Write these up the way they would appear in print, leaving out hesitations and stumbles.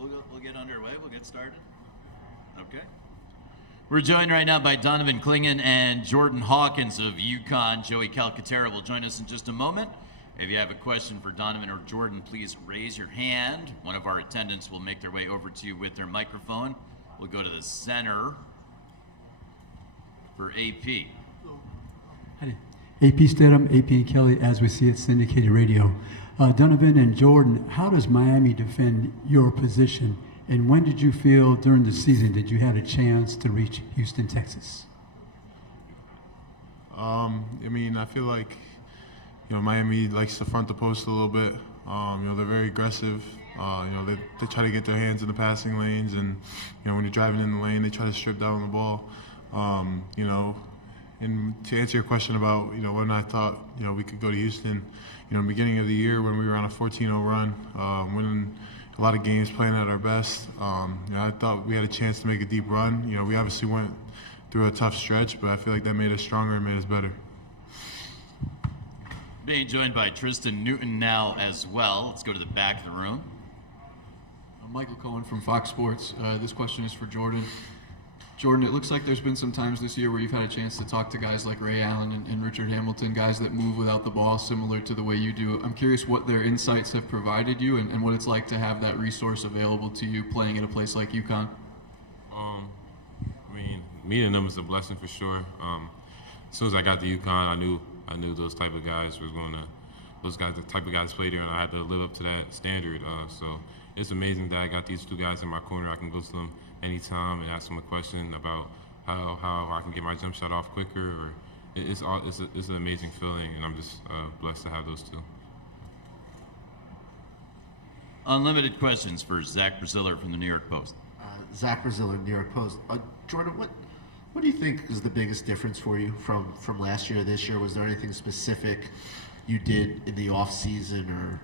We'll get underway. We'll get started. Okay. We're joined right now by Donovan Clingan and Jordan Hawkins of UConn. Joey Calcaterra will join us in just a moment. If you have a question for Donovan or Jordan, please raise your hand. One of our attendants will make their way over to you with their microphone. We'll go to the center for AP. Hi. AP Stedham, AP and Kelly, as we see it, syndicated radio. Donovan and Jordan, how does Miami defend your position? And when did you feel during the season that you had a chance to reach Houston, Texas? I feel like, Miami likes to front the post a little bit. They're very aggressive. They try to get their hands in the passing lanes, and when you're driving in the lane, they try to strip down the ball. And to answer your question about when I thought we could go to Houston, beginning of the year when we were on a 14-0 run, winning a lot of games, playing at our best, I thought we had a chance to make a deep run. We obviously went through a tough stretch, but I feel like that made us stronger and made us better. Being joined by Tristan Newton now as well. Let's go to the back of the room. I'm Michael Cohen from Fox Sports. This question is for Jordan. Jordan, it looks like there's been some times this year where you've had a chance to talk to guys like Ray Allen and Richard Hamilton, guys that move without the ball similar to the way you do. I'm curious what their insights have provided you and what it's like to have that resource available to you playing at a place like UConn. Meeting them is a blessing for sure. As soon as I got to UConn, I knew those type of guys the type of guys played there, and I had to live up to that standard. So it's amazing that I got these two guys in my corner. I can go to them anytime and ask them a question about how I can get my jump shot off quicker. It's an amazing feeling, and I'm just blessed to have those two. Unlimited questions for Zach Braziller from the New York Post. Zach Braziller, New York Post. Jordan, what do you think is the biggest difference for you from last year to this year? Was there anything specific you did in the off season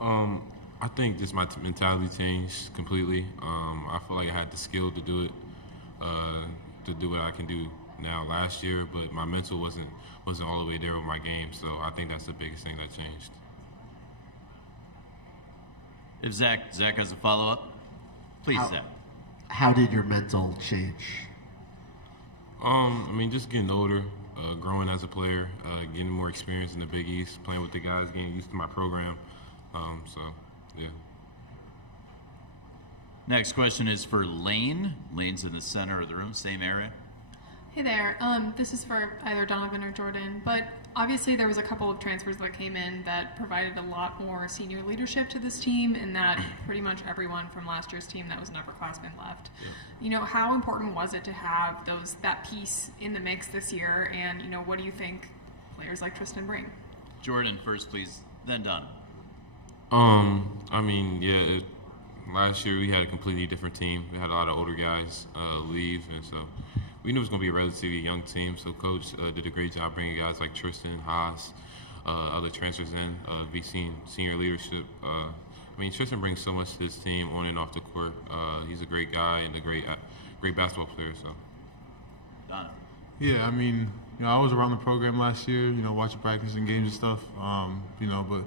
or? I think just my mentality changed completely. I feel like I had the skill to do it, to do what I can do now last year, but my mental wasn't all the way there with my game. So I think that's the biggest thing that changed. If Zach has a follow-up, please, Zach. How did your mental change? Just getting older, growing as a player, getting more experience in the Big East, playing with the guys, getting used to my program. Yeah. Next question is for Lane. Lane's in the center of the room, same area. Hey there. This is for either Donovan or Jordan, but obviously there was a couple of transfers that came in that provided a lot more senior leadership to this team, and that pretty much everyone from last year's team that was an upperclassman left. Yeah. How important was it to have that piece in the mix this year, and what do you think players like Tristan bring? Jordan first, please, then Donovan. Last year we had a completely different team. We had a lot of older guys leave, and so we knew it was going to be a relatively young team. So Coach did a great job bringing guys like Tristan, Haas, other transfers in, senior leadership. Tristan brings so much to this team on and off the court. He's a great guy and a great basketball player. So, Donovan. Yeah, I was around the program last year, watching practice and games and stuff, but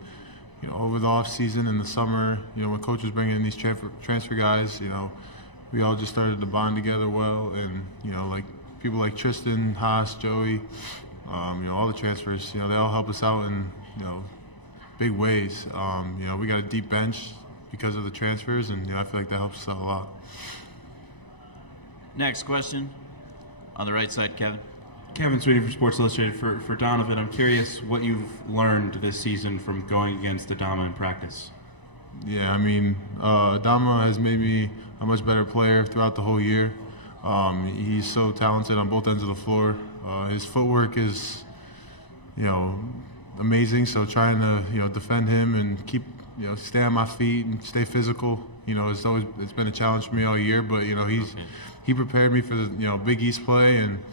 over the off season and the summer, when Coach was bringing in these transfer guys, we all just started to bond together well, and like people like Tristan, Haas, Joey, all the transfers, they all help us out in big ways. We got a deep bench because of the transfers, and I feel like that helps us out a lot. Next question, on the right side, Kevin. Kevin Sweeney for Sports Illustrated. For Donovan, I'm curious what you've learned this season from going against Adama in practice. Yeah, Adama has made me a much better player throughout the whole year. He's so talented on both ends of the floor. His footwork is, amazing. So trying to, defend him and keep, stay on my feet and stay physical, it's been a challenge for me all year. But he prepared me for the Big East play, and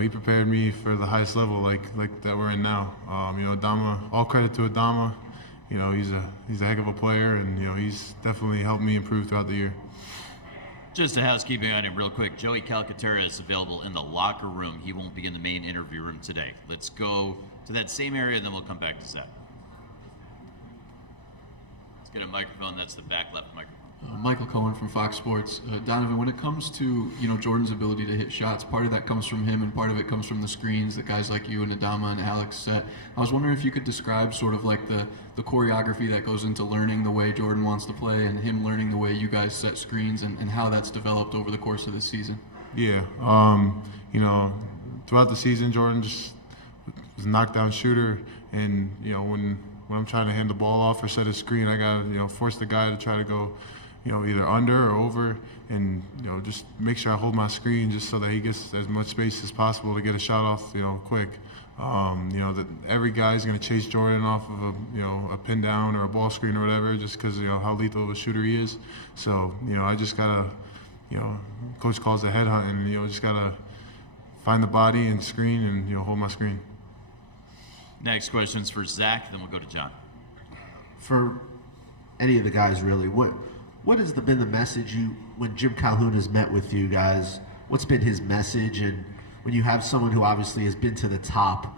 he prepared me for the highest level like that we're in now. Adama, all credit to Adama. He's a heck of a player, and he's definitely helped me improve throughout the year. Just a housekeeping item real quick. Joey Calcaterra is available in the locker room. He won't be in the main interview room today. Let's go to that same area, and then we'll come back to Zach. Let's get a microphone. That's the back left microphone. Michael Cohen from Fox Sports. Donovan, when it comes to Jordan's ability to hit shots, part of that comes from him and part of it comes from the screens that guys like you and Adama and Alex set. I was wondering if you could describe sort of like the choreography that goes into learning the way Jordan wants to play and him learning the way you guys set screens and how that's developed over the course of this season. Yeah, throughout the season, Jordan just was a knockdown shooter, and when I'm trying to hand the ball off or set a screen, I gotta force the guy to try to go either under or over, and just make sure I hold my screen just so that he gets as much space as possible to get a shot off quick. That every guy's gonna chase Jordan off of a pin down or a ball screen or whatever, just because how lethal of a shooter he is. So I just gotta coach calls a headhunt, and just gotta find the body and screen and hold my screen. Next question's for Zach, then we'll go to John. For any of the guys, really, what has been the message when Jim Calhoun has met with you guys? What's been his message? And when you have someone who obviously has been to the top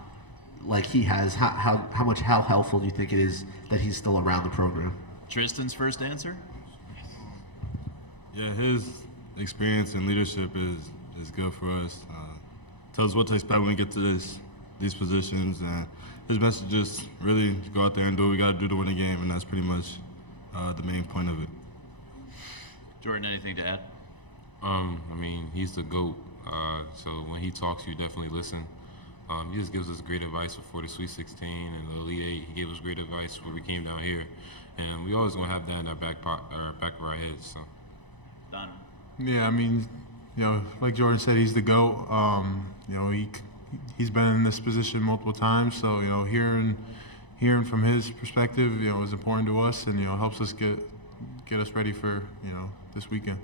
like he has, how helpful do you think it is that he's still around the program? Tristan's first answer? Yeah, his experience and leadership is good for us. Tells us what to expect when we get to these positions, and his message is really go out there and do what we got to do to win the game, and that's pretty much the main point of it. Jordan, anything to add? He's the GOAT, so when he talks, you definitely listen. He just gives us great advice before the Sweet 16 and the Elite Eight. He gave us great advice when we came down here, and we always gonna have that in our back of our heads. So. Don. Yeah, like Jordan said, he's the GOAT. He's been in this position multiple times, so hearing from his perspective, is important to us, and helps us get us ready for this weekend.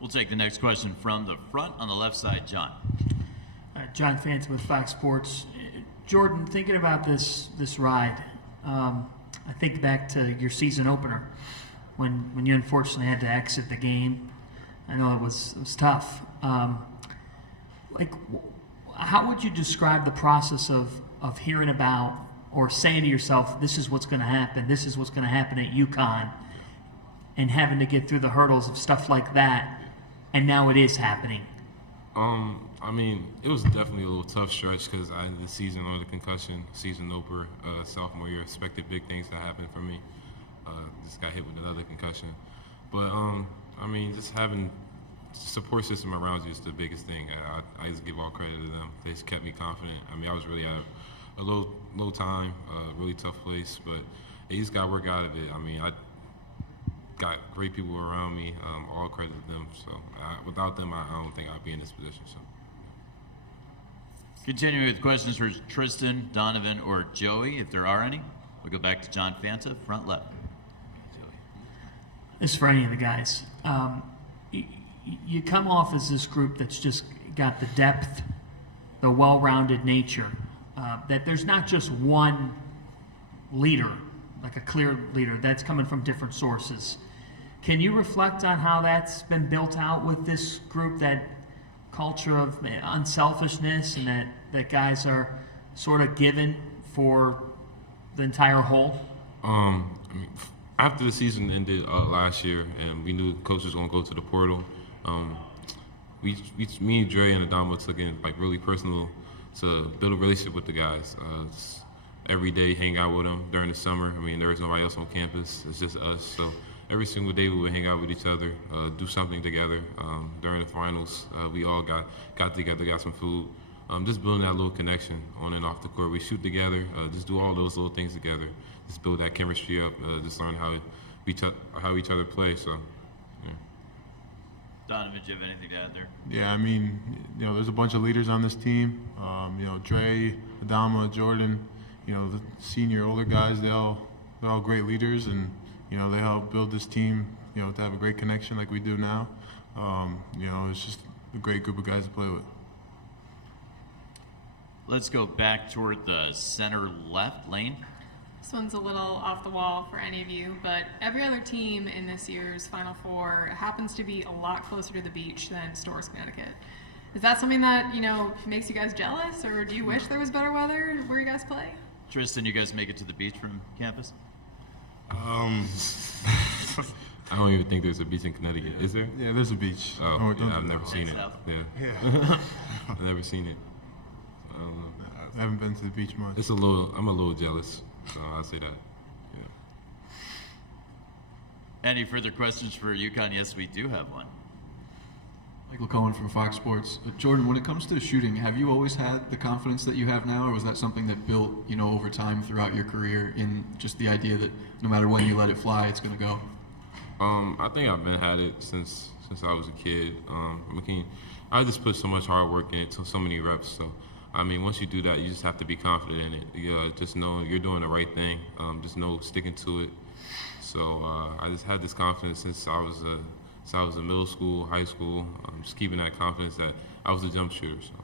We'll take the next question from the front on the left side, John. John Fanta with Fox Sports. Jordan, thinking about this ride, I think back to your season opener when you unfortunately had to exit the game. I know it was tough. How would you describe the process of hearing about or saying to yourself, this is what's going to happen, this is what's going to happen at UConn, and having to get through the hurdles of stuff like that, and now it is happening? It was definitely a little tough stretch because I ended the season on the concussion, season opener, sophomore year. Expected big things to happen for me. Just got hit with another concussion. But, just having support system around you is the biggest thing. I just give all credit to them. They just kept me confident. I was really at a low time, really tough place, but they just got work out of it. I got great people around me, all credit to them. So without them, I don't think I'd be in this position. So. Continuing with questions for Tristan, Donovan, or Joey, if there are any. We'll go back to John Fanta, front left. Joey. This is for any of the guys. You come off as this group that's just got the depth, the well-rounded nature, that there's not just one leader, like a clear leader, that's coming from different sources. Can you reflect on how that's been built out with this group, that culture of unselfishness, and that guys are sort of given for the entire whole? After the season ended last year, and we knew the coach was going to go to the portal, me and Dre and Adama took it really personal to build a relationship with the guys. Every day, hang out with them during the summer. There was nobody else on campus. It's just us. So every single day we would hang out with each other, do something together. During the finals, we all got together, got some food. Just building that little connection on and off the court. We shoot together, just do all those little things together. Just build that chemistry up, just learn how each other play. So, yeah. Donovan, do you have anything to add there? Yeah, there's a bunch of leaders on this team. Dre, Adama, Jordan, the senior, older guys, they're all great leaders, and, they help build this team, to have a great connection like we do now. It's just a great group of guys to play with. Let's go back toward the center left lane. This one's a little off the wall for any of you, but every other team in this year's Final Four happens to be a lot closer to the beach than Storrs, Connecticut. Is that something that, makes you guys jealous, or do you wish there was better weather where you guys play? Tristan, you guys make it to the beach from campus? I don't even think there's a beach in Connecticut. Is there? Yeah, there's a beach. Oh, Oh, yeah, don't I've do never that. seen it. South. Yeah, Yeah. I've never seen it. I don't know. I haven't been to the beach much. It's a little. I'm a little jealous, so I'll say that. Yeah. Any further questions for UConn? Yes, we do have one. Michael Cohen from Fox Sports. Jordan, when it comes to shooting, have you always had the confidence that you have now, or was that something that built, over time throughout your career in just the idea that no matter when you let it fly, it's going to go? I think I've been had it since I was a kid. I just put so much hard work in it, so many reps. So, once you do that, you just have to be confident in it. Just know you're doing the right thing. Just know sticking to it. So I just had this confidence since I was in middle school, high school. Just keeping that confidence that I was a jump shooter. So.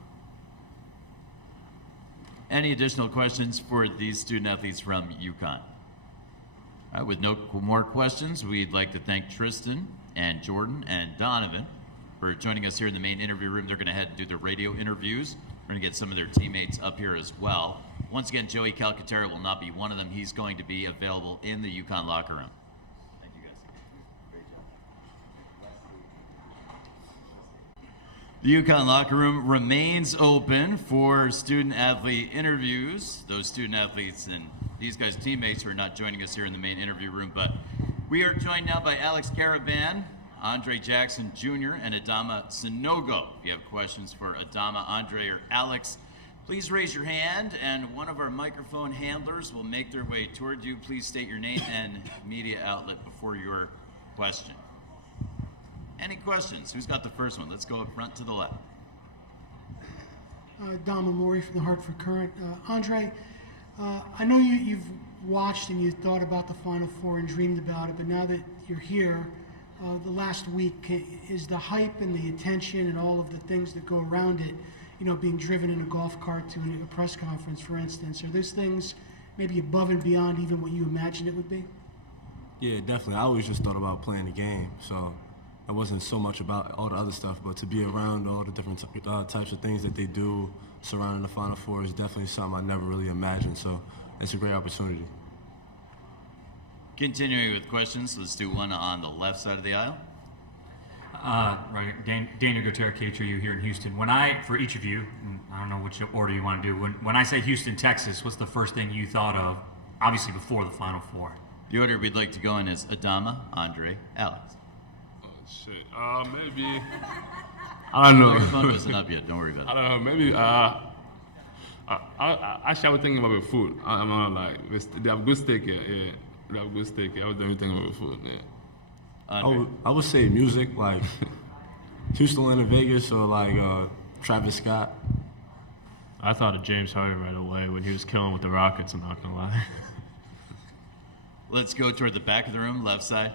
Any additional questions for these student athletes from UConn? All right, with no more questions, we'd like to thank Tristan and Jordan and Donovan for joining us here in the main interview room. They're going to head and do their radio interviews. We're going to get some of their teammates up here as well. Once again, Joey Calcaterra will not be one of them. He's going to be available in the UConn locker room. Thank you, guys. Great job. The UConn locker room remains open for student athlete interviews. Those student athletes and these guys' teammates who are not joining us here in the main interview room, but we are joined now by Alex Caravan, Andre Jackson Jr., and Adama Sinogo. If you have questions for Adama, Andre, or Alex, please raise your hand, and one of our microphone handlers will make their way toward you. Please state your name and media outlet before your question. Any questions? Who's got the first one? Let's go up front to the left. Don Memori from the Hartford Current. Andre, I know you've watched and you thought about the Final Four and dreamed about it, but now that you're here, the last week, is the hype and the attention and all of the things that go around it, being driven in a golf cart to a press conference, for instance, are those things maybe above and beyond even what you imagined it would be? Yeah, definitely. I always just thought about playing the game, so it wasn't so much about all the other stuff, but to be around all the different types of things that they do surrounding the Final Four is definitely something I never really imagined, so it's a great opportunity. Continuing with questions, let's do one on the left side of the aisle. Right, Daniel Gutierrez, KTRU here in Houston. For each of you, I don't know which order you want to do, when I say Houston, Texas, what's the first thing you thought of, obviously before the Final Four? The order we'd like to go in is Adama, Andre, Alex. Oh, shit. Maybe. I don't know. The microphone wasn't up yet, don't worry about it. I don't know. Maybe. Actually, I was thinking about the food. I'm not like, they have good steak here. Yeah. They have good steak. I was thinking about the food. Yeah. I would say music, like Houston and Vegas, or like Travis Scott. I thought of James Harden right away when he was killing with the Rockets, I'm not going to lie. Let's go toward the back of the room, left side.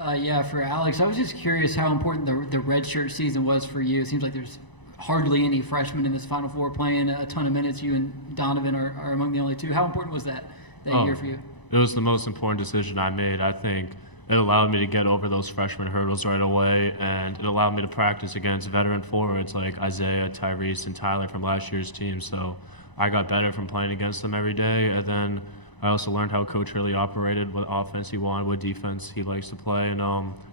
Yeah, for Alex, I was just curious how important the redshirt season was for you. It seems like there's hardly any freshmen in this Final Four playing a ton of minutes. You and Donovan are among the only two. How important was that year for you? It was the most important decision I made. I think it allowed me to get over those freshman hurdles right away, and it allowed me to practice against veteran forwards like Isaiah, Tyrese, and Tyler from last year's team. So I got better from playing against them every day, and then I also learned how Coach Hurley operated, what offense he wanted, what defense he likes to play, and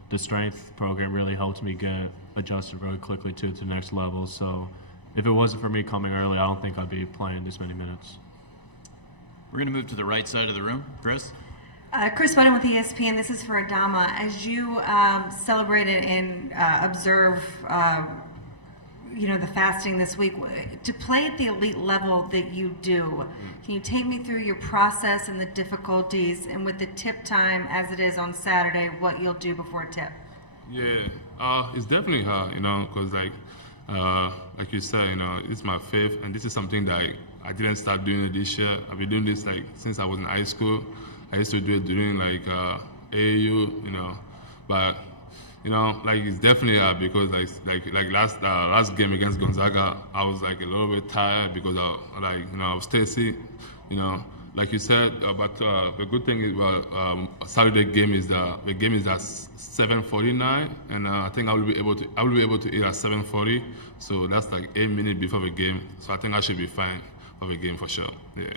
the strength program really helped me get adjusted really quickly to the next level. So if it wasn't for me coming early, I don't think I'd be playing this many minutes. We're going to move to the right side of the room. Chris? Chris Budden with ESPN. This is for Adama. As you celebrated and observe, the fasting this week, to play at the elite level that you do, can you take me through your process and the difficulties, and with the tip time as it is on Saturday, what you'll do before tip? Yeah, it's definitely hard, because like you said, it's my fifth, and this is something that I didn't start doing it this year. I've been doing this since I was in high school. I used to do it during AAU, but it's definitely hard because last game against Gonzaga, I was a little bit tired because I was thirsty, like you said. But the good thing is Saturday game is the game is at 7:49, and I think I will be able to eat at 7:40. So that's 8 minutes before the game. So I think I should be fine for the game for sure. Yeah.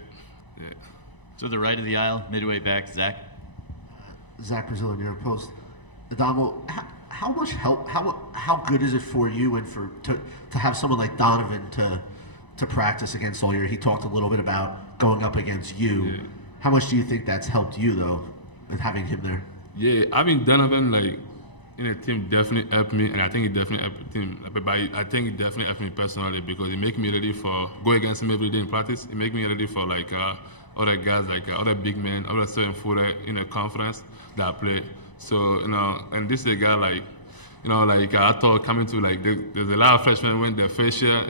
To the right of the aisle, midway back, Zach. Zach Brazil in New York Post. Adamo, how much help? How good is it for you and to have someone like Donovan to practice against all year? He talked a little bit about going up against you. Yeah. How much do you think that's helped you though, with having him there? Yeah, having Donovan like in a team definitely helped me, and I think it definitely helped him. But I think it definitely helped me personally because it make me ready for go against him every day in practice. It make me ready for like other guys, like other big men, other 7-footer in a conference that I play. So and this is a guy like, like I thought coming to like there's a lot of freshmen when their first year,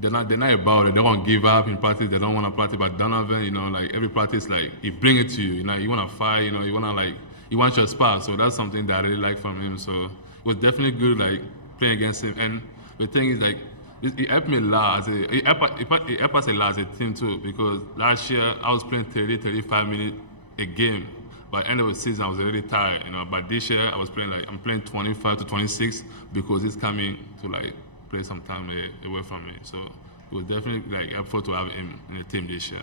they're not about it. They won't give up in practice. They don't want to practice. But Donovan, like every practice, like he bring it to you. You want to fight. You want to like he wants your spot. So that's something that I really like from him. So it was definitely good like playing against him. And the thing is like it helped me a lot. It helped us a lot as a team too because last year I was playing 30-35 minutes a game. By the end of the season, I was really tired, But this year, I'm playing 25 to 26 because he's coming to like play some time away from me. So it was definitely like helpful to have him in the team this year.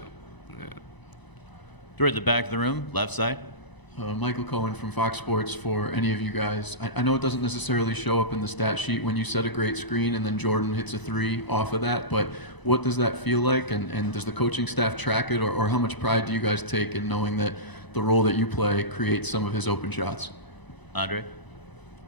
Yeah. Toward the back of the room, left side. Michael Cohen from Fox Sports for any of you guys. I know it doesn't necessarily show up in the stat sheet when you set a great screen and then Jordan hits a three off of that, but what does that feel like? And does the coaching staff track it, or how much pride do you guys take in knowing that the role that you play creates some of his open shots? Andre?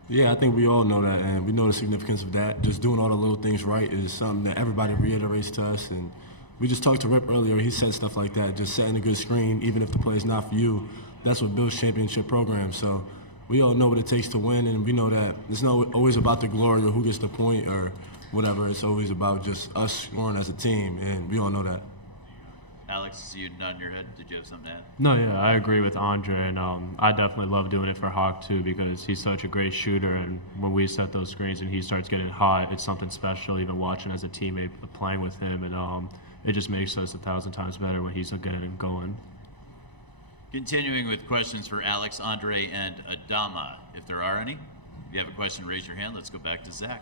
Yeah, I think we all know that, and we know the significance of that. Just doing all the little things right is something that everybody reiterates to us, and we just talked to Rip earlier. He said stuff like that, just setting a good screen, even if the play is not for you. That's what builds championship programs. So we all know what it takes to win, and we know that it's not always about the glory or who gets the point or whatever. It's always about just us scoring as a team, and we all know that. Alex, you nodding your head. Did you have something to add? No, yeah, I agree with Andre, and I definitely love doing it for Hawk too because he's such a great shooter, and when we set those screens and he starts getting hot, it's something special. Even watching as a teammate playing with him, and it just makes us 1,000 times better when he's getting it going. Continuing with questions for Alex, Andre, and Adama, if there are any. If you have a question, raise your hand. Let's go back to Zach.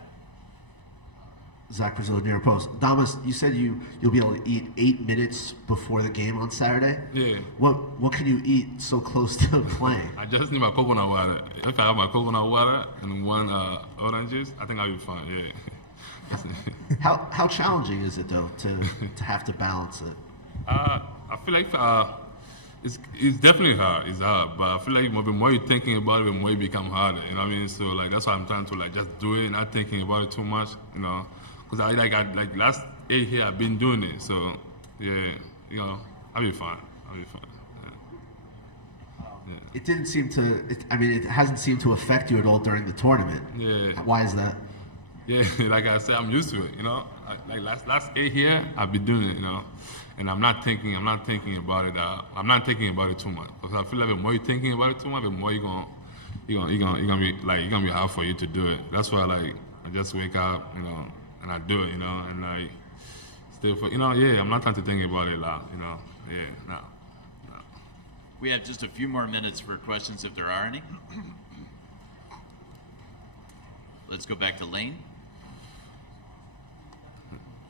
Zach Brazil, New York Post. Damas, you said you'll be able to eat 8 minutes before the game on Saturday. Yeah. What can you eat so close to playing? I just need my coconut water. If I have my coconut water and one orange juice, I think I'll be fine. Yeah. How challenging is it though to have to balance it? I feel like it's definitely hard. It's hard, but I feel like the more you're thinking about it, the more it become harder. You know what I mean? So like that's why I'm trying to like just do it, not thinking about it too much. Because I last 8 here I've been doing it. So yeah, I'll be fine. Yeah. It didn't seem to. It hasn't seemed to affect you at all during the tournament. Yeah. Why is that? Yeah, like I said, I'm used to it. Like last 8 here, I've been doing it. And I'm not thinking about it. I'm not thinking about it too much because I feel like the more you're thinking about it too much, the more you're gonna be hard for you to do it. That's why I just wake up, and I do it, and I still for I'm not trying to think about it a lot, Yeah, no. We have just a few more minutes for questions if there are any. Let's go back to Lane.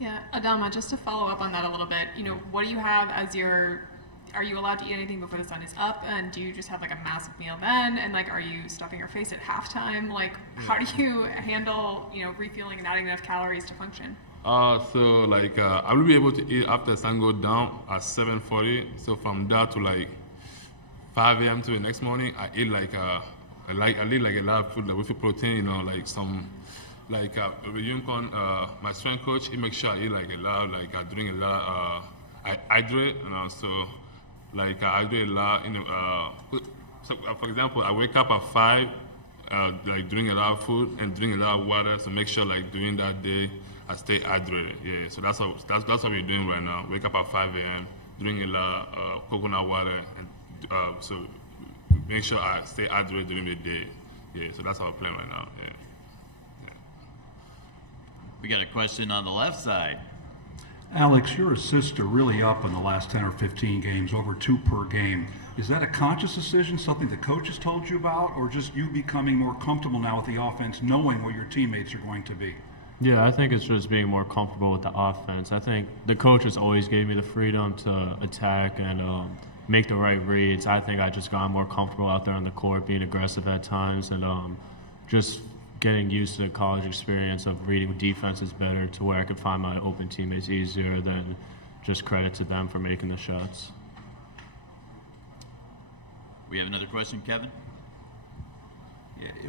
Yeah, Adama, just to follow up on that a little bit, what do you have as are you allowed to eat anything before the sun is up? And do you just have like a massive meal then? And like, are you stuffing your face at halftime? Like, how do you handle, refueling and adding enough calories to function? I will be able to eat after the sun goes down at 7:40. So from that to like 5 a.m. to the next morning, I eat I eat like a lot of food like with protein, like some. Like with UConn, my strength coach, he makes sure I eat like a lot, like I drink a lot, I hydrate, so like I hydrate a lot. So for example, I wake up at 5, like drink a lot of food and drink a lot of water. So make sure like during that day I stay hydrated. Yeah, so that's what we're doing right now. Wake up at 5 a.m., drink a lot of coconut water, and so make sure I stay hydrated during the day. Yeah, so that's our plan right now. Yeah. We got a question on the left side. Alex, your assists are really up in the last 10 or 15 games, over 2 per game. Is that a conscious decision, something the coaches told you about, or just you becoming more comfortable now with the offense, knowing where your teammates are going to be? Yeah, I think it's just being more comfortable with the offense. I think the coaches always gave me the freedom to attack and make the right reads. I think I just got more comfortable out there on the court, being aggressive at times, and just getting used to the college experience of reading defenses better to where I could find my open teammates easier than just credit to them for making the shots. We have another question, Kevin?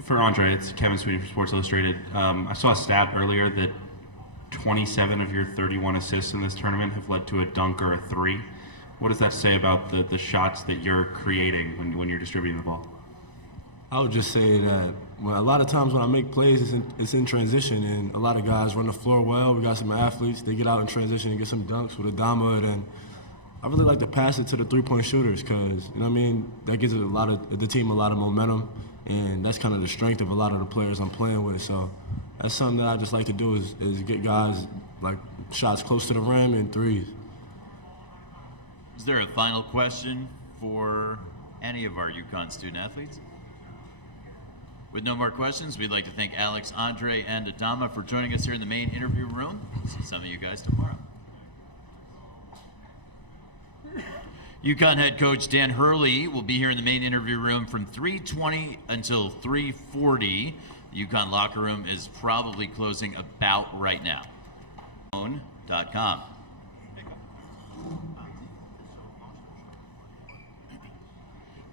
For Andre, it's Kevin Sweeney from Sports Illustrated. I saw a stat earlier that 27 of your 31 assists in this tournament have led to a dunk or a three. What does that say about the shots that you're creating when you're distributing the ball? I would just say that a lot of times when I make plays, it's in transition, and a lot of guys run the floor well. We got some athletes, they get out in transition and get some dunks with Adama, and I really like to pass it to the three-point shooters because, you know what I mean, that gives the team a lot of momentum, and that's kind of the strength of a lot of the players I'm playing with. So that's something that I just like to do is get guys like shots close to the rim and threes. Is there a final question for any of our UConn student athletes? With no more questions, we'd like to thank Alex, Andre, and Adama for joining us here in the main interview room. See some of you guys tomorrow. UConn head coach Dan Hurley will be here in the main interview room from 3:20 until 3:40. The UConn locker room is probably closing about right now. .com.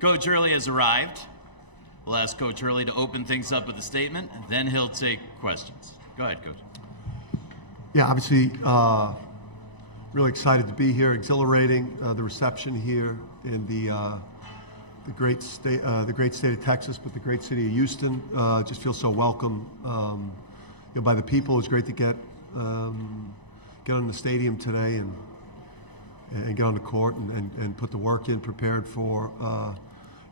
Coach Hurley has arrived. We'll ask Coach Hurley to open things up with a statement, and then he'll take questions. Go ahead, Coach. Yeah, obviously, really excited to be here. Exhilarating, the reception here in the great state of Texas, but the great city of Houston. Just feel so welcome, by the people. It's great to get in the stadium today and get on the court and put the work in, prepared for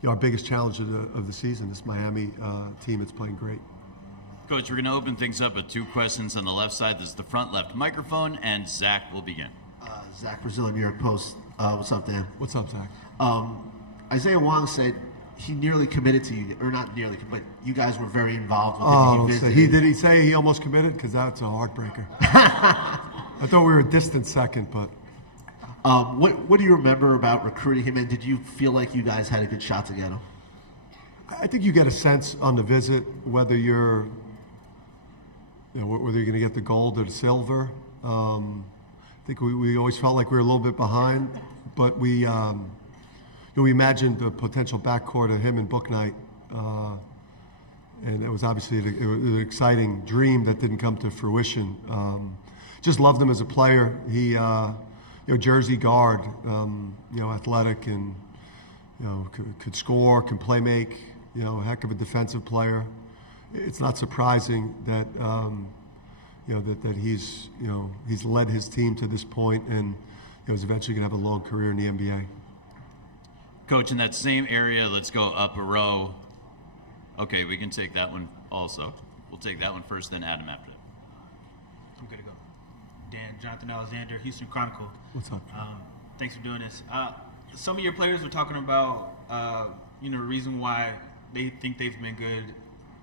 our biggest challenge of the season. This Miami team that's playing great. Coach, we're going to open things up with two questions on the left side. This is the front left microphone, and Zach will begin. Zach Brazil, New York Post. What's up, Dan? What's up, Zach? Isaiah Wong said he nearly committed to you, or not nearly, but you guys were very involved with him. Did he say he almost committed? Because that's a heartbreaker. I thought we were a distant second, but. What do you remember about recruiting him, and did you feel like you guys had a good shot to get him? I think you get a sense on the visit whether you're going to get the gold or the silver. I think we always felt like we were a little bit behind, but we imagined the potential backcourt of him and Bouknight, and it was obviously an exciting dream that didn't come to fruition. Just loved him as a player. He. Jersey guard, athletic and, could score, can play make, heck of a defensive player. It's not surprising that, that he's led his team to this point and is eventually going to have a long career in the NBA. Coach, in that same area, let's go up a row. Okay, we can take that one also. We'll take that one first, then Adam after that. I'm good to go. Dan, Jonathan Alexander, Houston Chronicle. What's up? Thanks for doing this. Some of your players were talking about, the reason why they think they've been good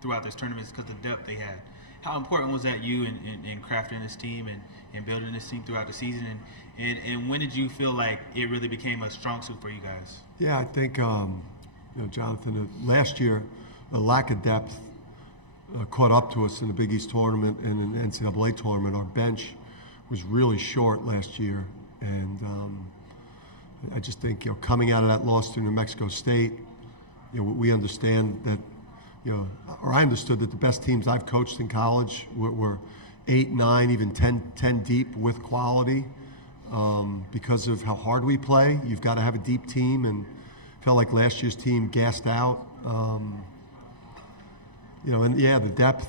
throughout this tournament is because of the depth they had. How important was that you in crafting this team and building this team throughout the season? And when did you feel like it really became a strong suit for you guys? Yeah, I think, Jonathan, last year, the lack of depth caught up to us in the Big East tournament and in the NCAA tournament. Our bench was really short last year, and I just think coming out of that loss to New Mexico State, we understand that or I understood that the best teams I've coached in college were 8, 9, even 10 deep with quality. Because of how hard we play, you've got to have a deep team, and felt like last year's team gassed out. The depth.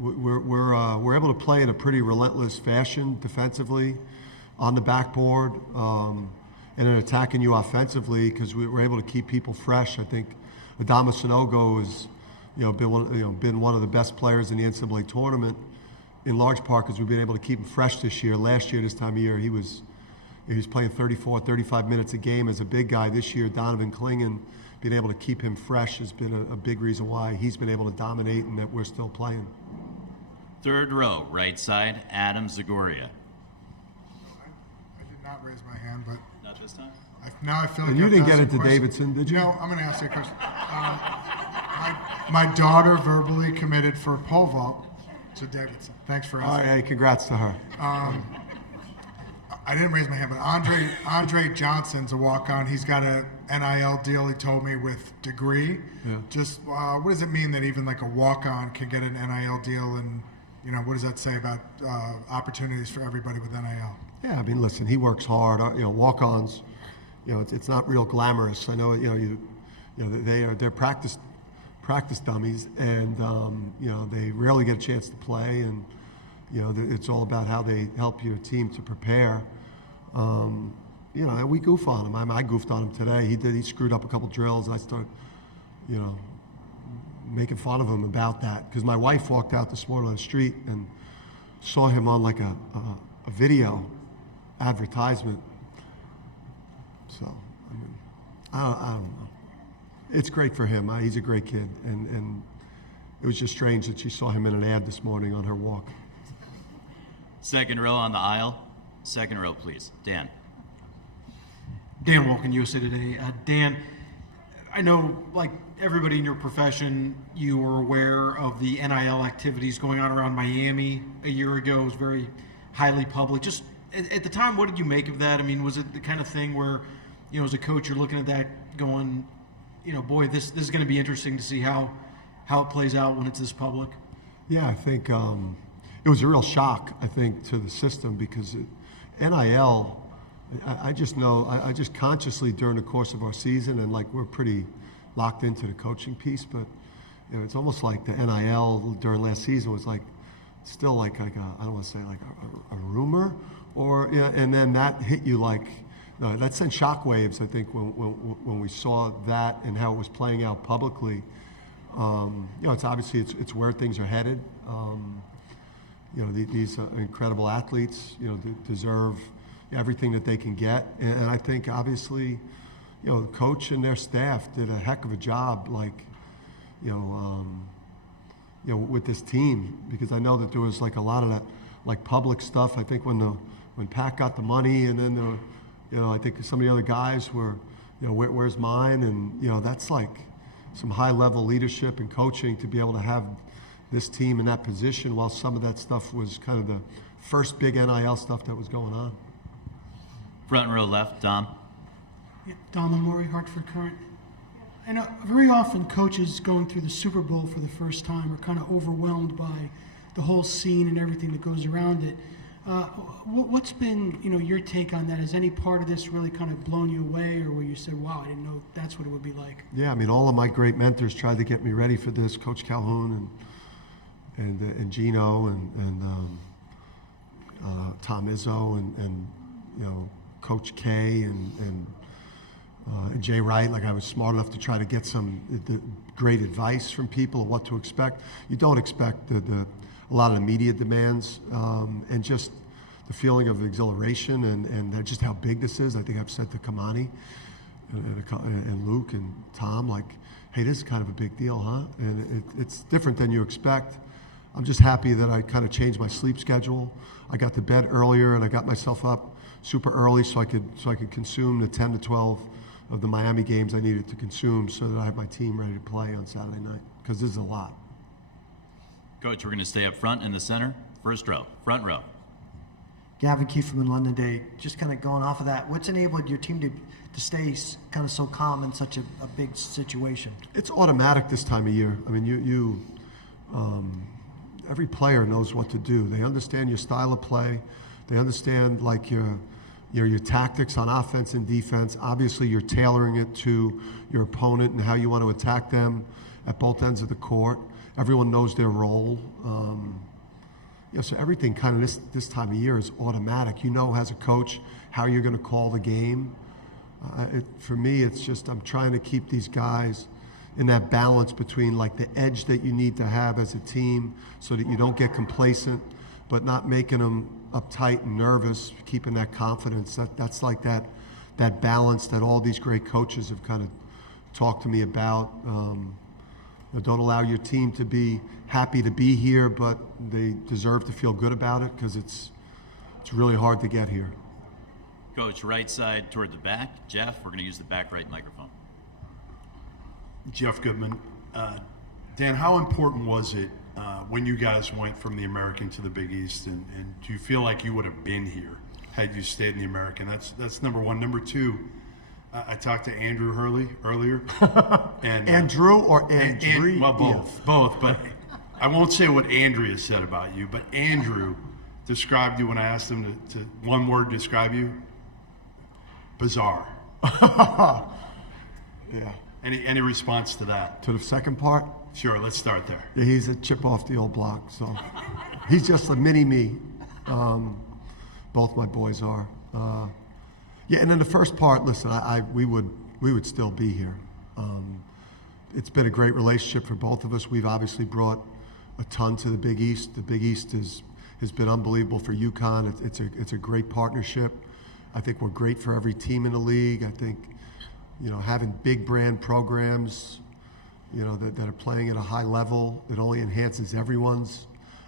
We're able to play in a pretty relentless fashion defensively, on the backboard, and then attacking you offensively because we were able to keep people fresh. I think Adama Sanogo has, been one of the best players in the NCAA tournament, in large part because we've been able to keep him fresh this year. Last year, this time of year, he was playing 34, 35 minutes a game as a big guy. This year, Donovan Clingan, being able to keep him fresh has been a big reason why he's been able to dominate and that we're still playing. Third row, right side, Adam Zagoria. I did not raise my hand, but not this time. Now I feel like And you I have didn't to get ask into a question. Davidson, did you? No, I'm going to ask you a question. My daughter verbally committed for pole vault to Davidson. Thanks for All right, asking. hey, congrats to her. I didn't raise my hand, but Andre Johnson's a walk-on. He's got a NIL deal, he told me, with Degree. Yeah. Just what does it mean that even like a walk-on can get an NIL deal, and what does that say about opportunities for everybody with NIL? Yeah, I mean, listen, he works hard. Walk-ons, it's not real glamorous. I know, they're practice dummies, and they rarely get a chance to play, and it's all about how they help your team to prepare. We goof on him. I goofed on him today. He screwed up a couple drills. I started, making fun of him about that, because my wife walked out this morning on the street and saw him on like a video advertisement. So, I mean, I don't know. It's great for him. He's a great kid, and it was just strange that she saw him in an ad this morning on her walk. Second row on the aisle. Second row, please. Dan. Dan Wolken, USA Today. Dan, I know, like everybody in your profession, you were aware of the NIL activities going on around Miami a year ago. It was very highly public. Just at the time, what did you make of that? I mean, was it the kind of thing where, as a coach, you're looking at that going, boy, this is going to be interesting to see how it plays out when it's this public? Yeah, I think it was a real shock, I think, to the system, because NIL, I just know, I just consciously during the course of our season, and like we're pretty locked into the coaching piece, but it's almost like the NIL during last season was like still like a, I don't want to say like a rumor, or and then that hit you like that sent shockwaves. I think when we saw that and how it was playing out publicly. It's obviously it's where things are headed. These incredible athletes, deserve everything that they can get, and I think obviously, the coach and their staff did a heck of a job, with this team, because I know that there was like a lot of that, like public stuff. I think when Pat got the money, and then I think some of the other guys were, where's mine, and that's like some high level leadership and coaching to be able to have this team in that position, while some of that stuff was kind of the first big NIL stuff that was going on. Front row left, Dom. Yeah, Dom Amori, Hartford Current. I know very often coaches going through the Super Bowl for the first time are kind of overwhelmed by the whole scene and everything that goes around it. What's been your take on that? Has any part of this really kind of blown you away, or where you said, "Wow, I didn't know that's what it would be like"? Yeah, I mean, all of my great mentors tried to get me ready for this. Coach Calhoun and Gino and Tom Izzo and Coach K and Jay Wright. Like, I was smart enough to try to get some great advice from people of what to expect. You don't expect a lot of the media demands, and just the feeling of exhilaration and just how big this is. I think I've said to Kamani and Luke and Tom, like, hey, this is kind of a big deal, huh? And it's different than you expect. I'm just happy that I kind of changed my sleep schedule. I got to bed earlier, and I got myself up super early so I could consume the 10 to 12 of the Miami games I needed to consume, so that I have my team ready to play on Saturday night, because this is a lot. Coach, we're going to stay up front in the center. First row, front row. Gavin Keith from the London Day. Just kind of going off of that, what's enabled your team to stay kind of so calm in such a big situation? It's automatic this time of year. I mean, every player knows what to do. They understand your style of play. They understand like your tactics on offense and defense. Obviously, you're tailoring it to your opponent and how you want to attack them at both ends of the court. Everyone knows their role. So everything kind of this time of year is automatic. You know, as a coach, how you're going to call the game. For me, it's just I'm trying to keep these guys in that balance between like the edge that you need to have as a team, so that you don't get complacent, but not making them uptight and nervous, keeping that confidence. That's like that balance that all these great coaches have kind of talked to me about. Don't allow your team to be happy to be here, but they deserve to feel good about it, because it's really hard to get here. Coach, right side toward the back. Jeff, we're going to use the back right microphone. Jeff Goodman. Dan, how important was it when you guys went from the American to the Big East, and do you feel like you would have been here had you stayed in the American? That's number one. Number two, I talked to Andrew Hurley earlier. And Andrew or Andrea? Well, both. But I won't say what Andrea said about you, but Andrew described you when I asked him to one word describe you. Bizarre. Yeah. Any response to that? To the second part? Sure, let's start there. Yeah, he's a chip off the old block, so he's just a mini me. Both my boys are. Yeah, and then the first part, listen, we would still be here. It's been a great relationship for both of us. We've obviously brought a ton to the Big East. The Big East has been unbelievable for UConn. It's a great partnership. I think we're great for every team in the league. I think, having big brand programs, that are playing at a high level, it only enhances everyone's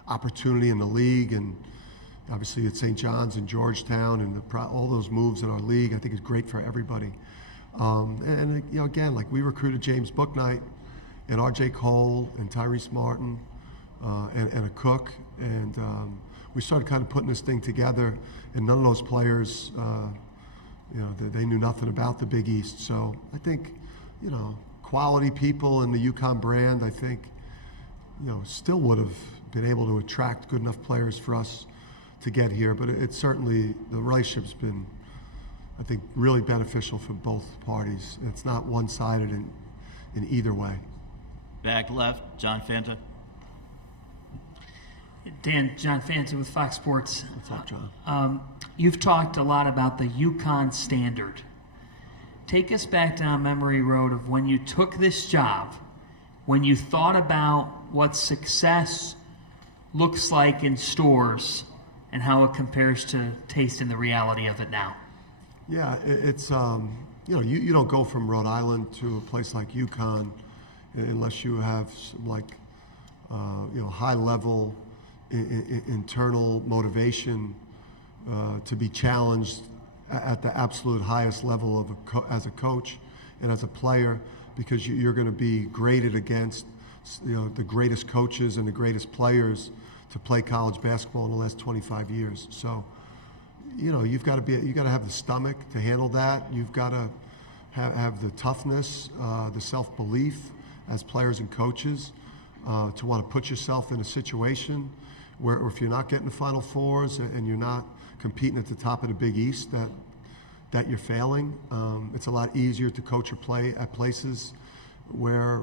opportunity in the league. And obviously at St. John's and Georgetown and all those moves in our league, I think is great for everybody. Again, like we recruited James Bouknight and R.J. Cole and Tyrese Martin and a Cook, and we started kind of putting this thing together. And none of those players, they knew nothing about the Big East. So I think, quality people in the UConn brand, I think, still would have been able to attract good enough players for us to get here. But it's certainly, the relationship's been, I think, really beneficial for both parties. It's not one-sided in either way. Back left, John Fanta. Dan, John Fanta with Fox Sports. What's up, John? You've talked a lot about the UConn standard. Take us back down memory road of when you took this job, when you thought about what success looks like in stores and how it compares to taste and the reality of it now. Yeah, it's, you don't go from Rhode Island to a place like UConn unless you have high level internal motivation to be challenged at the absolute highest level as a coach and as a player, because you're going to be graded against the greatest coaches and the greatest players to play college basketball in the last 25 years. So you've got to have the stomach to handle that. You've got to have the toughness, the self-belief as players and coaches to want to put yourself in a situation where if you're not getting the Final Fours and you're not competing at the top of the Big East, that you're failing. It's a lot easier to coach or play at places where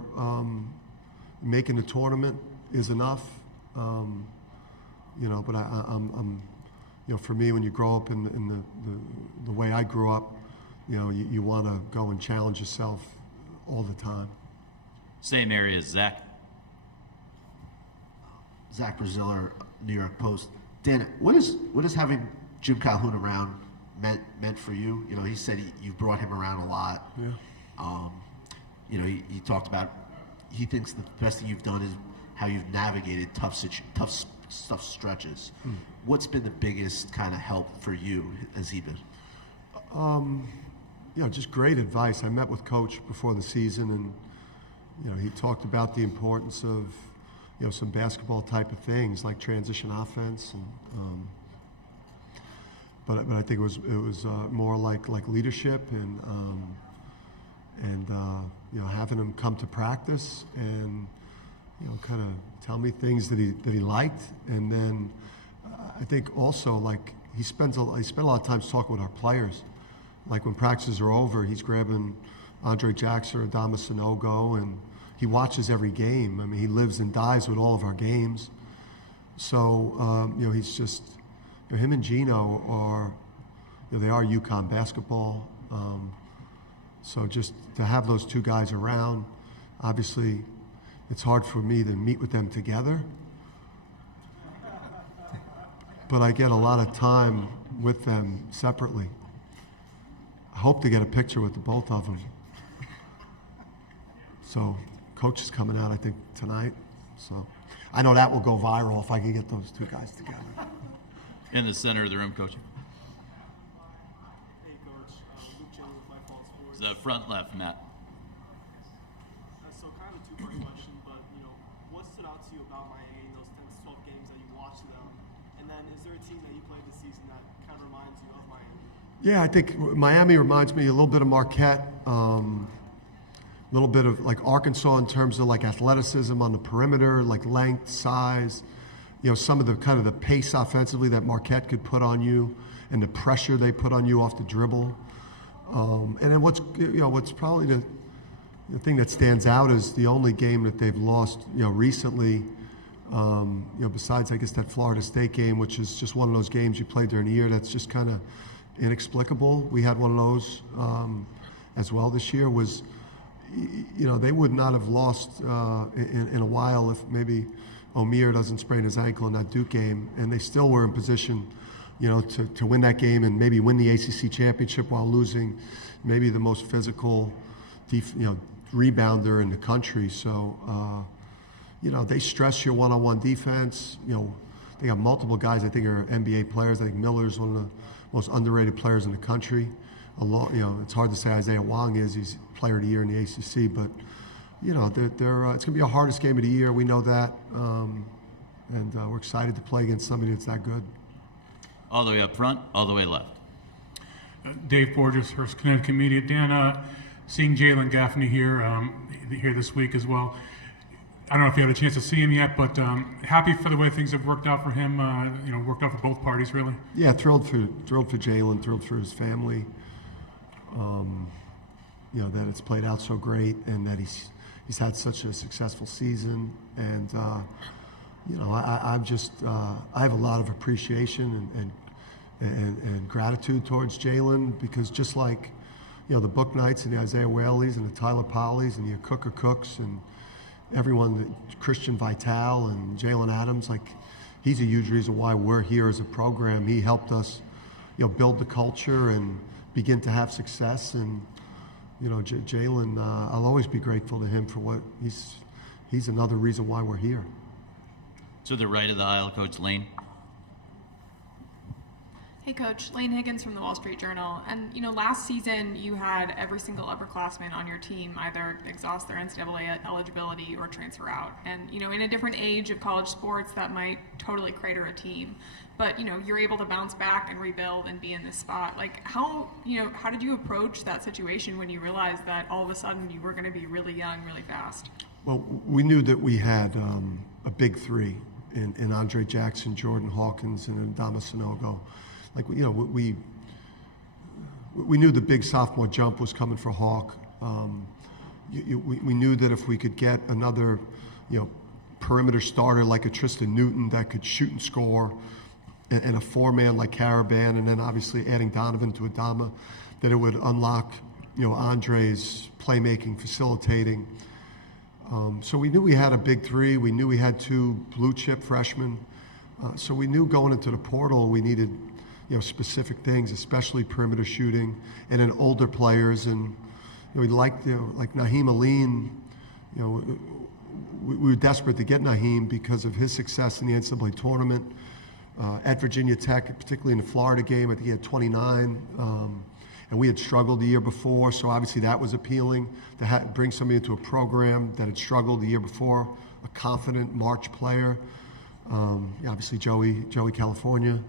making the tournament is enough. But I'm for me, when you grow up in the way I grew up, you want to go and challenge yourself all the time. Same area as Zach. Zach Braziller, New York Post. Dan, what is having Jim Calhoun around meant for you? He said you've brought him around a lot. Yeah. He talked about, he thinks the best thing you've done is how you've navigated tough stretches. What's been the biggest kind of help for you? Has he been? Just great advice. I met with Coach before the season, and he talked about the importance of some basketball type of things like transition offense, and but I think it was more like leadership and having him come to practice and kind of tell me things that he liked, and then I think also he spent a lot of time talking with our players. Like when practices are over, he's grabbing Andre Jackson or Adama Sanogo, and he watches every game. I mean, he lives and dies with all of our games. So he's just him and Gino are they are UConn basketball. So just to have those two guys around, obviously, it's hard for me to meet with them together. But I get a lot of time with them separately. I hope to get a picture with the both of them. So Coach is coming out, I think, tonight. So I know that will go viral if I can get those two guys together. In the center of the room, Coach. towards the front left, Matt. So kind of a two-part question, but what stood out to you about Miami in those 10 to 12 games that you watched them? And then is there a team that you played this season that kind of reminds you of Miami? Yeah, I think Miami reminds me a little bit of Marquette, a little bit of like Arkansas in terms of like athleticism on the perimeter, like length, size. Some of the kind of the pace offensively that Marquette could put on you, and the pressure they put on you off the dribble. And then what's probably the thing that stands out is the only game that they've lost, recently. Besides I guess that Florida State game, which is just one of those games you play during the year that's just kind of inexplicable. We had one of those as well this year. Was they would not have lost in a while if maybe Omier doesn't sprain his ankle in that Duke game, and they still were in position, to win that game and maybe win the ACC championship while losing maybe the most physical, rebounder in the country. So, they stress your one-on-one defense. They got multiple guys I think are NBA players. I think Miller's one of the most underrated players in the country. It's hard to say Isaiah Wong is. He's player of the year in the ACC, but it's going to be the hardest game of the year. We know that, and we're excited to play against somebody that's that good. All the way up front, all the way left. Dave Borges, Hearst, Connecticut Media. Dan, seeing Jalen Gaffney here this week as well. I don't know if you had a chance to see him yet, but happy for the way things have worked out for him. Worked out for both parties, really. Yeah, thrilled for Jalen, thrilled for his family. That it's played out so great, and that he's had such a successful season. And I have a lot of appreciation and gratitude towards Jalen, because just like the Book Knights and the Isaiah Whaleys and the Tyler Powleys and the Cooker Cooks and everyone, Christian Vital and Jalen Adams, like he's a huge reason why we're here as a program. He helped us, build the culture and begin to have success. And Jalen, I'll always be grateful to him for what he's another reason why we're here. To the right of the aisle, Coach Lane. Hey, Coach. Lane Higgins from the Wall Street Journal. And, last season you had every single upperclassman on your team either exhaust their NCAA eligibility or transfer out. And, in a different age of college sports, that might totally crater a team. But, you're able to bounce back and rebuild and be in this spot. Like, how did you approach that situation when you realized that all of a sudden you were going to be really young, really fast? Well, we knew that we had a big three in Andre Jackson, Jordan Hawkins, and Adama Sanogo. Like, we knew the big sophomore jump was coming for Hawk. We knew that if we could get another, perimeter starter like a Tristan Newton that could shoot and score, and a four-man like Caravan, and then obviously adding Donovan to Adama, that it would unlock, Andre's playmaking, facilitating. So we knew we had a big three. We knew we had two blue-chip freshmen. So we knew going into the portal we needed, specific things, especially perimeter shooting, and then older players. And we liked, like Naheem Aline. We were desperate to get Naheem because of his success in the NCAA tournament. At Virginia Tech, particularly in the Florida game, I think he had 29, and we had struggled the year before, so obviously that was appealing to bring somebody into a program that had struggled the year before, a confident March player. Obviously Joey California,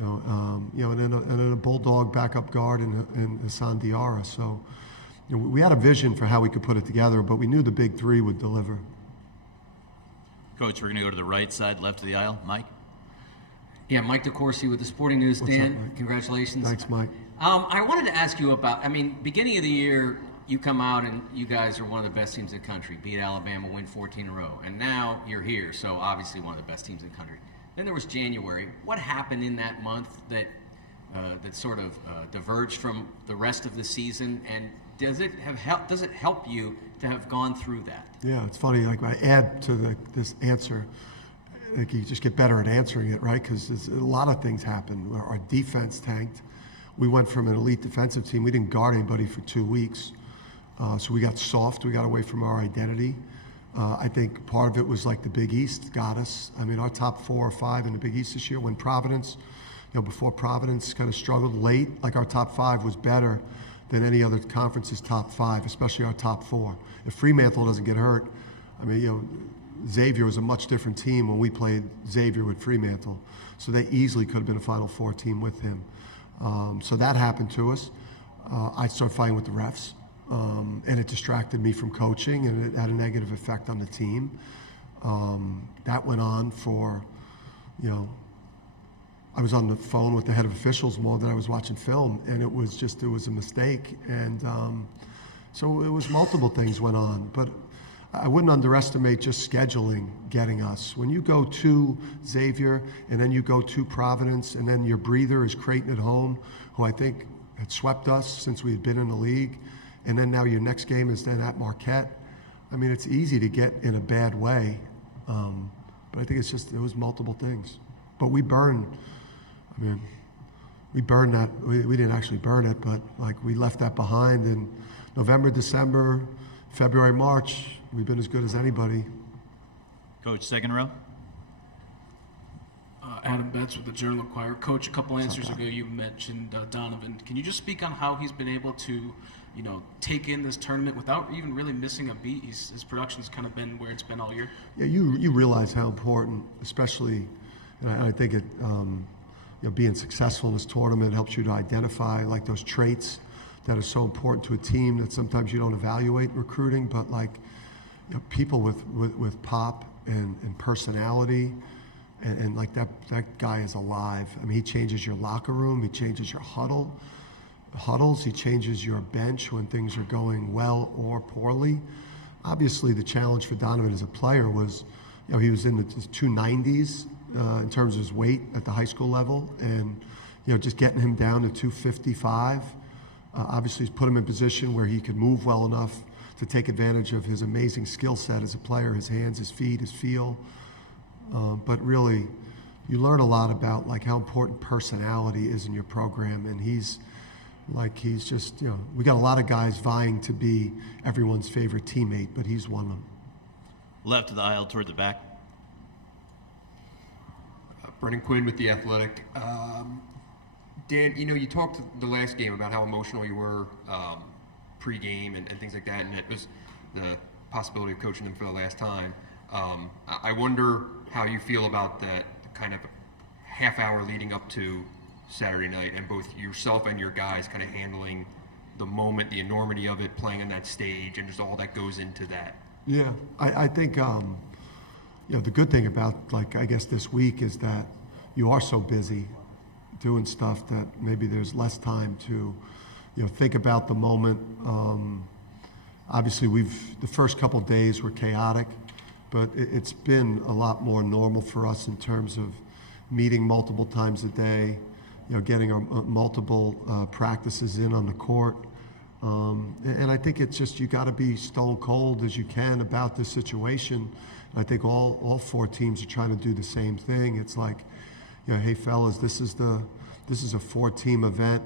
and then a Bulldog backup guard in Hassan Diarra. So we had a vision for how we could put it together, but we knew the big three would deliver. Coach, we're going to go to the right side, left of the aisle. Mike? Yeah, Mike DeCourcy with the Sporting News. What's Dan, up, Mike? Congratulations. Thanks, Mike. I wanted to ask you about, beginning of the year, you come out and you guys are one of the best teams in the country, beat Alabama, win 14 in a row, and now you're here, so obviously one of the best teams in the country. Then there was January. What happened in that month that sort of diverged from the rest of the season, and does it help you to have gone through that? Yeah, it's funny. Like, I add to this answer, like, you just get better at answering it, right? Because a lot of things happened. Our defense tanked. We went from an elite defensive team. We didn't guard anybody for 2 weeks. So we got soft. We got away from our identity. I think part of it was like the Big East got us. Our top 4 or 5 in the Big East this year, when Providence, before Providence kind of struggled late, like our top 5 was better than any other conference's top 5, especially our top 4. If Fremantle doesn't get hurt, I mean, you know, Xavier was a much different team when we played Xavier with Fremantle. So they easily could have been a Final Four team with him. So that happened to us. I started fighting with the refs, and it distracted me from coaching, and it had a negative effect on the team. That went on for, you know, I was on the phone with the head of officials more than I was watching film, and it was a mistake. And so it was multiple things went on, but I wouldn't underestimate just scheduling getting us. When you go to Xavier and then you go to Providence and then your breather is Creighton at home, who I think had swept us since we had been in the league, and then now your next game is then at Marquette. I mean, it's easy to get in a bad way, but I think it's just, it was multiple things. But we burned that, we didn't actually burn it, but like we left that behind in November, December, February, March. We've been as good as anybody. Coach, second row. Adam Betts with the Journal Enquirer. Coach, a couple answers ago you mentioned Donovan. Can you just speak on how he's been able to, you know, take in this tournament without even really missing a beat? His production's kind of been where it's been all year. Yeah, you realize how important, especially, and I think it, you know, being successful in this tournament helps you to identify like those traits that are so important to a team that sometimes you don't evaluate in recruiting, but like, you know, people with pop and personality, and like that guy is alive. I mean, he changes your locker room, he changes your huddles, he changes your bench when things are going well or poorly. Obviously, the challenge for Donovan as a player was, you know, he was in the 290s in terms of his weight at the high school level, and you know, just getting him down to 255. Obviously, he's put him in position where he could move well enough to take advantage of his amazing skill set as a player, his hands, his feet, his feel. But really, you learn a lot about like how important personality is in your program, and he's just, you know, we got a lot of guys vying to be everyone's favorite teammate, but he's one of them. Left of the aisle toward the back. Brennan Quinn with The Athletic. Dan, you know, you talked the last game about how emotional you were pre-game and things like that, and it was the possibility of coaching them for the last time. I wonder how you feel about that kind of half hour leading up to Saturday night, and both yourself and your guys kind of handling the moment, the enormity of it, playing on that stage, and just all that goes into that. Yeah, I think, you know, the good thing about, like, I guess this week is that you are so busy doing stuff that maybe there's less time to, you know, think about the moment. Obviously, the first couple days were chaotic, but it's been a lot more normal for us in terms of meeting multiple times a day, you know, getting our multiple practices in on the court. And I think it's just, you got to be stone cold as you can about this situation. I think all 4 teams are trying to do the same thing. It's like, you know, hey fellas, this is a 4-team event,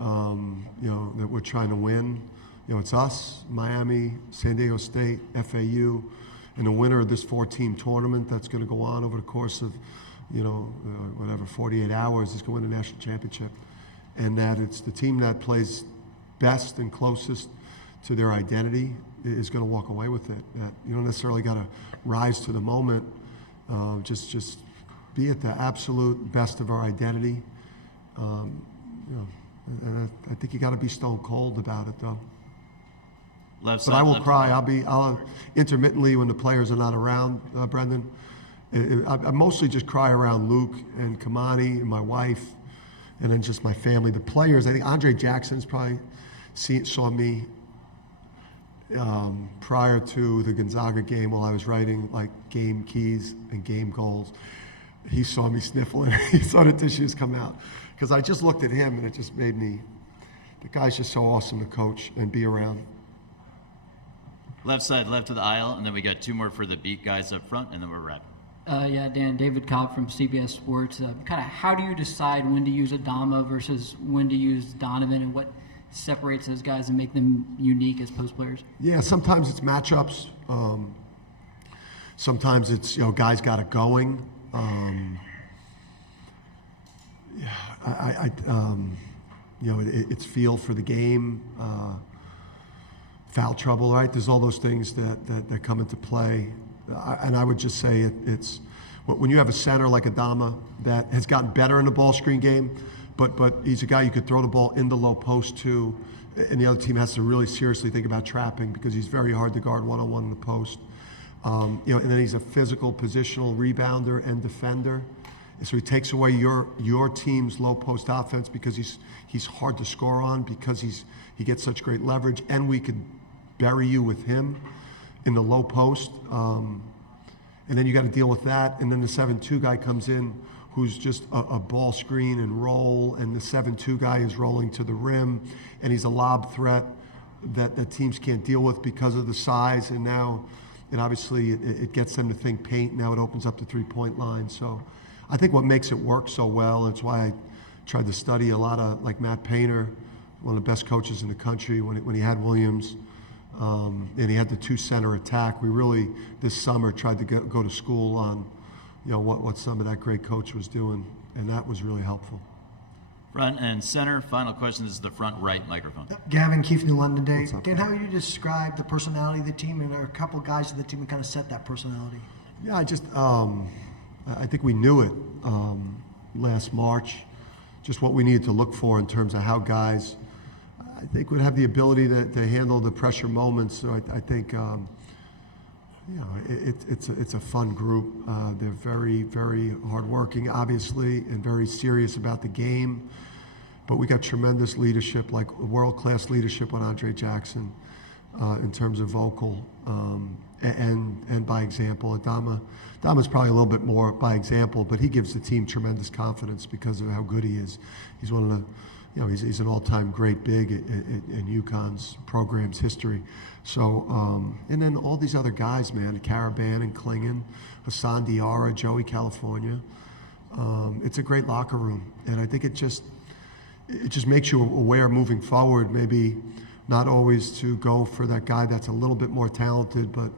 you know, that we're trying to win. You know, it's us, Miami, San Diego State, FAU, and the winner of this 4-team tournament that's going to go on over the course of, you know, 48 hours is going to win a national championship. And that it's the team that plays best and closest to their identity is going to walk away with it. That you don't necessarily got to rise to the moment. Just be at the absolute best of our identity. You know, and I think you got to be stone cold about it, though. Left but side, I will left cry. side. I'll intermittently when the players are not around, Brendan. I mostly just cry around Luke and Kamani and my wife, and then just my family. The players, I think Andre Jackson's probably saw me prior to the Gonzaga game while I was writing like game keys and game goals. He saw me sniffling. He saw the tissues come out because I just looked at him and it just made me. The guy's just so awesome to coach and be around. Left side, left of the aisle, and then we got 2 more for the beat guys up front, and then we're wrapping. Yeah, Dan, David Cobb from CBS Sports. Kind of how do you decide when to use Adama versus when to use Donovan, and what separates those guys and make them unique as post players? Yeah, sometimes it's matchups. Sometimes it's, you know, guys got it going. It's feel for the game, foul trouble, right? There's all those things that come into play. And I would just say it's when you have a center like Adama that has gotten better in the ball screen game, but he's a guy you could throw the ball in the low post to, and the other team has to really seriously think about trapping because he's very hard to guard one-on-one in the post. And then he's a physical, positional rebounder and defender. So he takes away your team's low post offense because he's hard to score on because he gets such great leverage, and we could bury you with him in the low post. And then you got to deal with that. And then the 7-2 guy comes in who's just a ball screen and roll, and the 7-2 guy is rolling to the rim, and he's a lob threat that teams can't deal with because of the size. And now, and obviously it gets them to think paint. Now it opens up the three-point line. So I think what makes it work so well, and it's why I tried to study a lot of, like Matt Painter, one of the best coaches in the country when he had Williams, and he had the two-center attack. We really, this summer, tried to go to school on, what some of that great coach was doing, and that was really helpful. Front and center, final question. This is the front right microphone. Gavin Keefe, New London Day. Dan, how would you describe the personality of the team, and there are a couple guys of the team that kind of set that personality? Yeah, I think we knew it last March, just what we needed to look for in terms of how guys, I think, would have the ability to handle the pressure moments. So I think, it's a fun group. They're very, very hardworking, obviously, and very serious about the game. But we got tremendous leadership, like world-class leadership on Andre Jackson in terms of vocal and by example. Adama's probably a little bit more by example, but he gives the team tremendous confidence because of how good he is. He's one of the, he's an all-time great big in UConn's program's history. So, and then all these other guys, man, Caravan and Klingon, Hassan Diarra, Joey California. It's a great locker room, and I think it just makes you aware moving forward, maybe not always to go for that guy that's a little bit more talented, but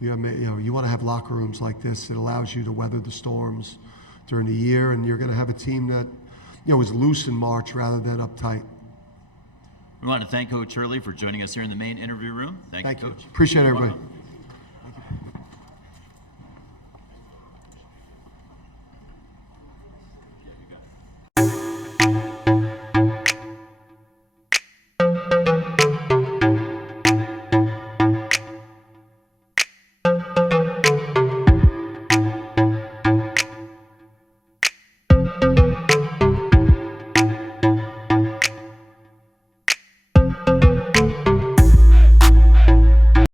you want to have locker rooms like this. It allows you to weather the storms during the year, and you're going to have a team that is loose in March rather than uptight. We want to thank Coach Hurley for joining us here in the main interview room. Thank you, Coach. Appreciate it, everybody.